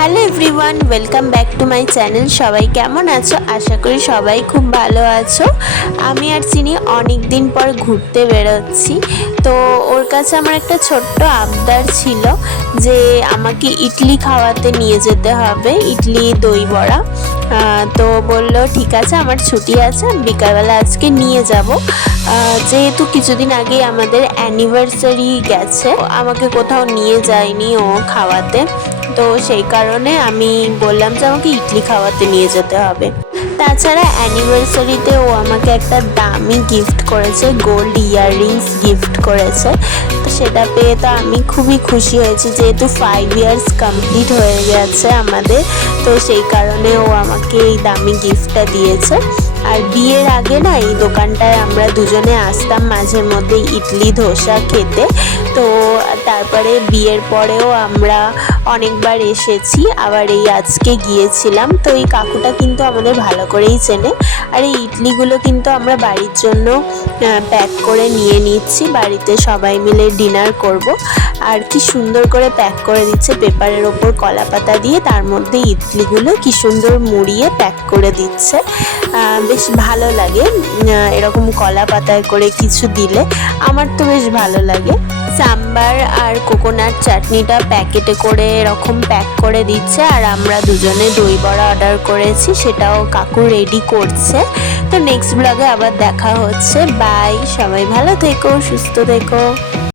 Hello everyone, welcome back to my channel. সবাই কেমন আছো? আশা করি সবাই খুব ভালো আছো। আমি আর চিনি অনেক দিন পর ঘুরতে বেরোচ্ছি। তো ওর কাছে আমার একটা ছোট্ট আবদার ছিল যে আমাকে ইডলি খাওয়াতে নিয়ে যেতে হবে, ইডলি দই বড়া। তো বললো ঠিক আছে, আমার ছুটি আছে, বিকালবেলা আজকে নিয়ে যাব। যেহেতু কিছুদিন আগে আমাদের অ্যানিভার্সারি গেছে, আমাকে কোথাও নিয়ে যায়নি ও খাওয়াতে, তো সেই কারণে আমি বললাম যে আমাকে ইডলি খাওয়াতে নিয়ে যেতে হবে। তাছাড়া অ্যানিভার্সারিতে ও আমাকে একটা দামি গিফট করেছে, গোল্ড ইয়াররিংস গিফট করেছে। তো সেটা পেয়ে তো আমি খুবই খুশি হয়েছি, যেহেতু 5 ইয়ার্স কমপ্লিট হয়ে গেছে আমাদের। তো সেই কারণে ও আমাকে এই দামি গিফটটা দিয়েছে। আর বিয়ের আগে না এই দোকানটায় আমরা দুজনে আসতাম মাঝে মধ্যে ইডলি ধোসা খেতে। তো তারপরে বিয়ের পরেও আমরা অনেকবার এসেছি, আবার এই আজকে গিয়েছিলাম। তো এই কাকুটা কিন্তু আমাদের ভালো করেই চেনে। আর এই ইডলিগুলো কিন্তু আমরা বাড়ির জন্য প্যাক করে নিয়ে নিচ্ছি, বাড়িতে সবাই মিলে ডিনার করব। আর কি সুন্দর করে প্যাক করে দিচ্ছে, পেপারের ওপর কলা পাতা দিয়ে তার মধ্যে ইডলিগুলো কি সুন্দর মুড়িয়ে প্যাক করে দিচ্ছে। বেশ ভালো লাগে এরকম কলা পাতায় করে কিছু দিলে, আমার তো বেশ ভালো লাগে। সাম্বার আর কোকোনাট চাটনিটা প্যাকেটে করে এরকম প্যাক করে দিচ্ছে। আর আমরা দুজনে দই বড়া অর্ডার করেছি, সেটাও কাকু রেডি করছে। তো নেক্সট ব্লগে আবার দেখা হচ্ছে। বাই, সবাই ভালো থেকো, সুস্থ থেকো।